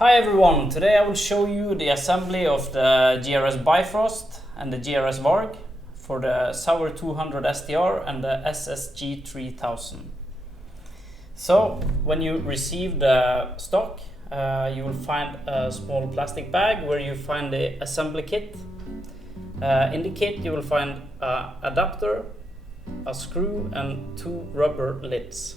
Hi everyone, today I will show you the assembly of the GRS Bifrost and the GRS Varg for the SAUER 200 STR and the SSG 3000. So when you receive the stock, you will find a small plastic bag where you find the assembly kit. In the kit you will find an adapter, a screw and two rubber lids.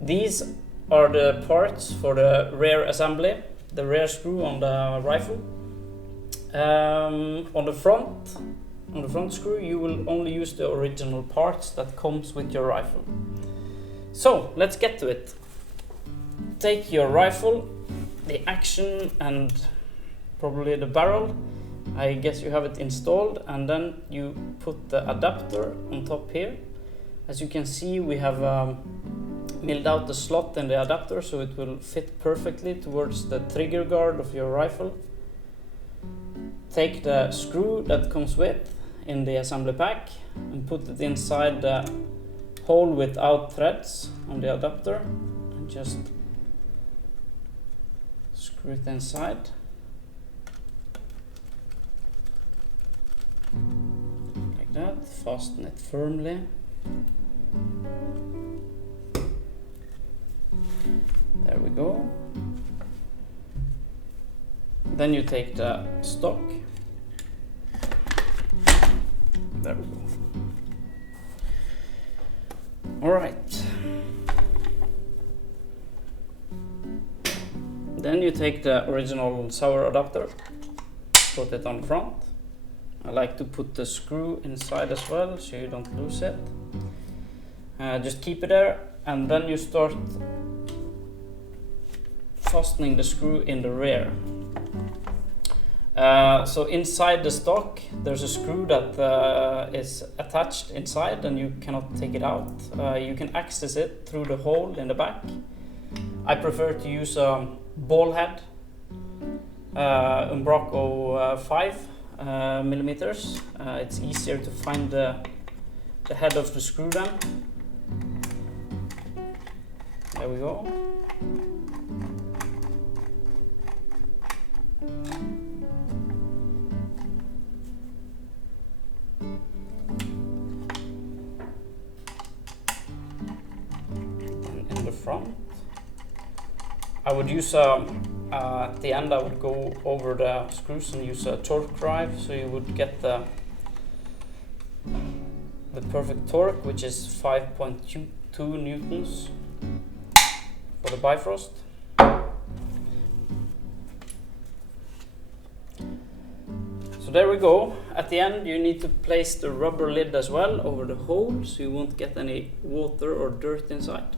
These are the parts for the rear assembly, the rear screw on the rifle. On the front screw you will only use the original parts that comes with your rifle. So let's get to it. Take your rifle, the action and probably the barrel. I guess you have it installed, and then you put the adapter on top here. As you can see, we have milled out the slot in the adapter so it will fit perfectly towards the trigger guard of your rifle. Take the screw that comes with in the assembly pack and put it inside the hole without threads on the adapter and just screw it inside. Like that, fasten it firmly. There we go. Then you take the stock. There we go. Alright. Then you take the original SAUER adapter, put it on front. I like to put the screw inside as well so you don't lose it. Just keep it there, and then you start fastening the screw in the rear. So inside the stock there's a screw that is attached inside and you cannot take it out. You can access it through the hole in the back. I prefer to use a ball head, Umbraco 5 millimeters. It's easier to find the head of the screw then. There we go. In the front, I would use at the end I would go over the screws and use a torque drive so you would get the perfect torque, which is 5.2 newtons for the Bifrost. So there we go. At the end you need to place the rubber lid as well over the hole so you won't get any water or dirt inside.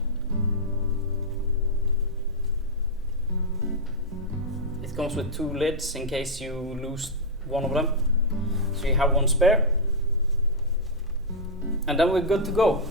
It comes with two lids in case you lose one of them, so you have one spare. And then we're good to go.